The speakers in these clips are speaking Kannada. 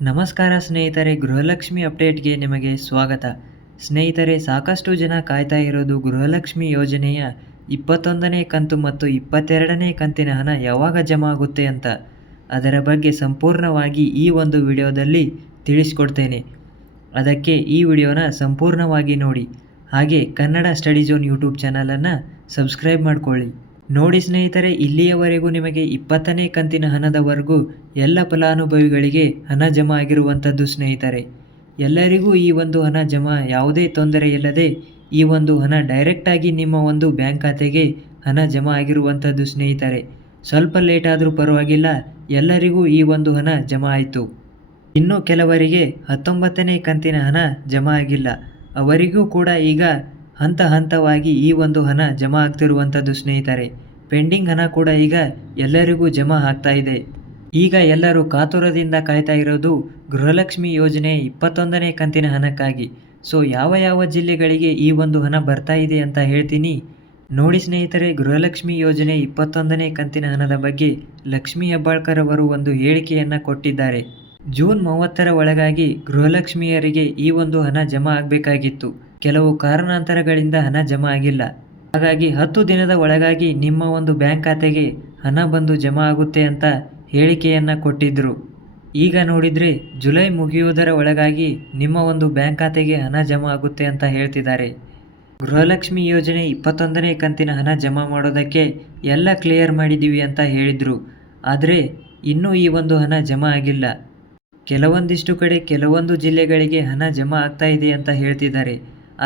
ನಮಸ್ಕಾರ ಸ್ನೇಹಿತರೆ, ಗೃಹಲಕ್ಷ್ಮಿ ಅಪ್ಡೇಟ್ಗೆ ನಿಮಗೆ ಸ್ವಾಗತ. ಸ್ನೇಹಿತರೆ, ಸಾಕಷ್ಟು ಜನ ಕಾಯ್ತಾ ಇರೋದು ಗೃಹಲಕ್ಷ್ಮಿ ಯೋಜನೆಯ 21ನೇ ಕಂತು ಮತ್ತು 22ನೇ ಕಂತಿನ ಹಣ ಯಾವಾಗ ಜಮಾ ಆಗುತ್ತೆ ಅಂತ. ಅದರ ಬಗ್ಗೆ ಸಂಪೂರ್ಣವಾಗಿ ಈ ಒಂದು ವಿಡಿಯೋದಲ್ಲಿ ತಿಳಿಸ್ಕೊಡ್ತೇನೆ. ಅದಕ್ಕೆ ಈ ವಿಡಿಯೋನ ಸಂಪೂರ್ಣವಾಗಿ ನೋಡಿ. ಹಾಗೆ ಕನ್ನಡ ಸ್ಟಡಿ ಝೋನ್ ಯೂಟ್ಯೂಬ್ ಚಾನಲನ್ನು ಸಬ್ಸ್ಕ್ರೈಬ್ ಮಾಡ್ಕೊಳ್ಳಿ. ನೋಡಿ ಸ್ನೇಹಿತರೆ, ಇಲ್ಲಿಯವರೆಗೂ ನಿಮಗೆ 20ನೇ ಕಂತಿನ ಹಣದವರೆಗೂ ಎಲ್ಲ ಫಲಾನುಭವಿಗಳಿಗೆ ಹಣ ಜಮಾ ಆಗಿರುವಂಥದ್ದು ಸ್ನೇಹಿತರೆ. ಎಲ್ಲರಿಗೂ ಈ ಒಂದು ಹಣ ಜಮಾ ಯಾವುದೇ ತೊಂದರೆ ಇಲ್ಲದೆ ಈ ಒಂದು ಹಣ ಡೈರೆಕ್ಟಾಗಿ ನಿಮ್ಮ ಒಂದು ಬ್ಯಾಂಕ್ ಖಾತೆಗೆ ಹಣ ಜಮಾ ಆಗಿರುವಂಥದ್ದು ಸ್ನೇಹಿತರೆ. ಸ್ವಲ್ಪ ಲೇಟ್ ಆದರೂ ಪರವಾಗಿಲ್ಲ, ಎಲ್ಲರಿಗೂ ಈ ಒಂದು ಹಣ ಜಮಾ ಆಯಿತು. ಇನ್ನು ಕೆಲವರಿಗೆ 19ನೇ ಕಂತಿನ ಹಣ ಜಮಾ ಆಗಿಲ್ಲ, ಅವರಿಗೂ ಕೂಡ ಈಗ ಹಂತ ಹಂತವಾಗಿ ಈ ಒಂದು ಹಣ ಜಮಾ ಆಗ್ತಿರುವಂಥದ್ದು ಸ್ನೇಹಿತರೆ. ಪೆಂಡಿಂಗ್ ಹಣ ಕೂಡ ಈಗ ಎಲ್ಲರಿಗೂ ಜಮಾ ಆಗ್ತಾ ಇದೆ. ಈಗ ಎಲ್ಲರೂ ಕಾತುರದಿಂದ ಕಾಯ್ತಾ ಇರೋದು ಗೃಹಲಕ್ಷ್ಮಿ ಯೋಜನೆ 21ನೇ ಕಂತಿನ ಹಣಕ್ಕಾಗಿ. ಸೊ ಯಾವ ಜಿಲ್ಲೆಗಳಿಗೆ ಈ ಒಂದು ಹಣ ಬರ್ತಾ ಇದೆ ಅಂತ ಹೇಳ್ತೀನಿ ನೋಡಿ ಸ್ನೇಹಿತರೆ. ಗೃಹಲಕ್ಷ್ಮಿ ಯೋಜನೆ 21ನೇ ಕಂತಿನ ಹಣದ ಬಗ್ಗೆ ಲಕ್ಷ್ಮೀ ಹೆಬ್ಬಾಳ್ಕರ್ ಅವರು ಒಂದು ಹೇಳಿಕೆಯನ್ನು ಕೊಟ್ಟಿದ್ದಾರೆ. ಜೂನ್ 30ರ ಒಳಗಾಗಿ ಗೃಹಲಕ್ಷ್ಮಿಯರಿಗೆ ಈ ಒಂದು ಹಣ ಜಮಾ ಆಗಬೇಕಾಗಿತ್ತು. ಕೆಲವು ಕಾರಣಾಂತರಗಳಿಂದ ಹಣ ಜಮಾ ಆಗಿಲ್ಲ. ಹಾಗಾಗಿ 10 ದಿನದ ಒಳಗಾಗಿ ನಿಮ್ಮ ಒಂದು ಬ್ಯಾಂಕ್ ಖಾತೆಗೆ ಹಣ ಬಂದು ಜಮಾ ಆಗುತ್ತೆ ಅಂತ ಹೇಳಿಕೆಯನ್ನು ಕೊಟ್ಟಿದ್ದರು. ಈಗ ನೋಡಿದರೆ ಜುಲೈ ಮುಗಿಯುವುದರ ಒಳಗಾಗಿ ನಿಮ್ಮ ಒಂದು ಬ್ಯಾಂಕ್ ಖಾತೆಗೆ ಹಣ ಜಮಾ ಆಗುತ್ತೆ ಅಂತ ಹೇಳ್ತಿದ್ದಾರೆ. ಗೃಹಲಕ್ಷ್ಮಿ ಯೋಜನೆ 21ನೇ ಕಂತಿನ ಹಣ ಜಮಾ ಮಾಡೋದಕ್ಕೆ ಎಲ್ಲ ಕ್ಲಿಯರ್ ಮಾಡಿದ್ದೀವಿ ಅಂತ ಹೇಳಿದರು. ಆದರೆ ಇನ್ನೂ ಈ ಒಂದು ಹಣ ಜಮಾ ಆಗಿಲ್ಲ. ಕೆಲವೊಂದಿಷ್ಟು ಕಡೆ ಕೆಲವೊಂದು ಜಿಲ್ಲೆಗಳಿಗೆ ಹಣ ಜಮಾ ಆಗ್ತಾ ಇದೆ ಅಂತ ಹೇಳ್ತಿದ್ದಾರೆ.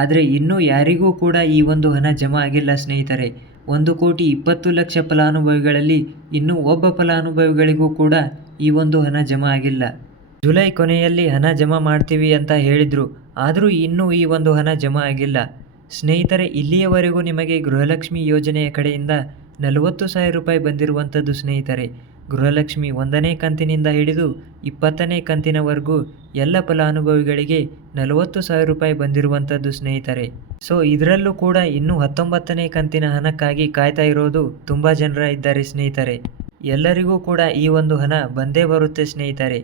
ಆದರೆ ಇನ್ನೂ ಯಾರಿಗೂ ಕೂಡ ಈ ಒಂದು ಹಣ ಜಮಾ ಆಗಿಲ್ಲ ಸ್ನೇಹಿತರೆ. 1,20,00,000 ಫಲಾನುಭವಿಗಳಲ್ಲಿ ಇನ್ನೂ ಒಬ್ಬ ಫಲಾನುಭವಿಗಳಿಗೂ ಕೂಡ ಈ ಒಂದು ಹಣ ಜಮಾ ಆಗಿಲ್ಲ. ಜುಲೈ ಕೊನೆಯಲ್ಲಿ ಹಣ ಜಮಾ ಮಾಡ್ತೀವಿ ಅಂತ ಹೇಳಿದರು, ಆದರೂ ಇನ್ನೂ ಈ ಒಂದು ಹಣ ಜಮಾ ಆಗಿಲ್ಲ. ಸ್ನೇಹಿತರೆ, ಇಲ್ಲಿಯವರೆಗೂ ನಿಮಗೆ ಗೃಹಲಕ್ಷ್ಮಿ ಯೋಜನೆಯ ಕಡೆಯಿಂದ 40,000 ರೂಪಾಯಿ ಬಂದಿರುವಂಥದ್ದು ಸ್ನೇಹಿತರೆ. ಗೃಹಲಕ್ಷ್ಮಿ 1ನೇ ಕಂತಿನಿಂದ ಹಿಡಿದು 20ನೇ ಕಂತಿನವರೆಗೂ ಎಲ್ಲ ಫಲಾನುಭವಿಗಳಿಗೆ 40,000 ರೂಪಾಯಿ ಬಂದಿರುವಂಥದ್ದು ಸ್ನೇಹಿತರೆ. ಸೊ ಇದರಲ್ಲೂ ಕೂಡ ಇನ್ನೂ 19ನೇ ಕಂತಿನ ಹಣಕ್ಕಾಗಿ ಕಾಯ್ತಾ ಇರೋದು ತುಂಬ ಜನರ ಇದ್ದಾರೆ ಸ್ನೇಹಿತರೆ. ಎಲ್ಲರಿಗೂ ಕೂಡ ಈ ಒಂದು ಹಣ ಬಂದೇ ಬರುತ್ತೆ ಸ್ನೇಹಿತರೆ.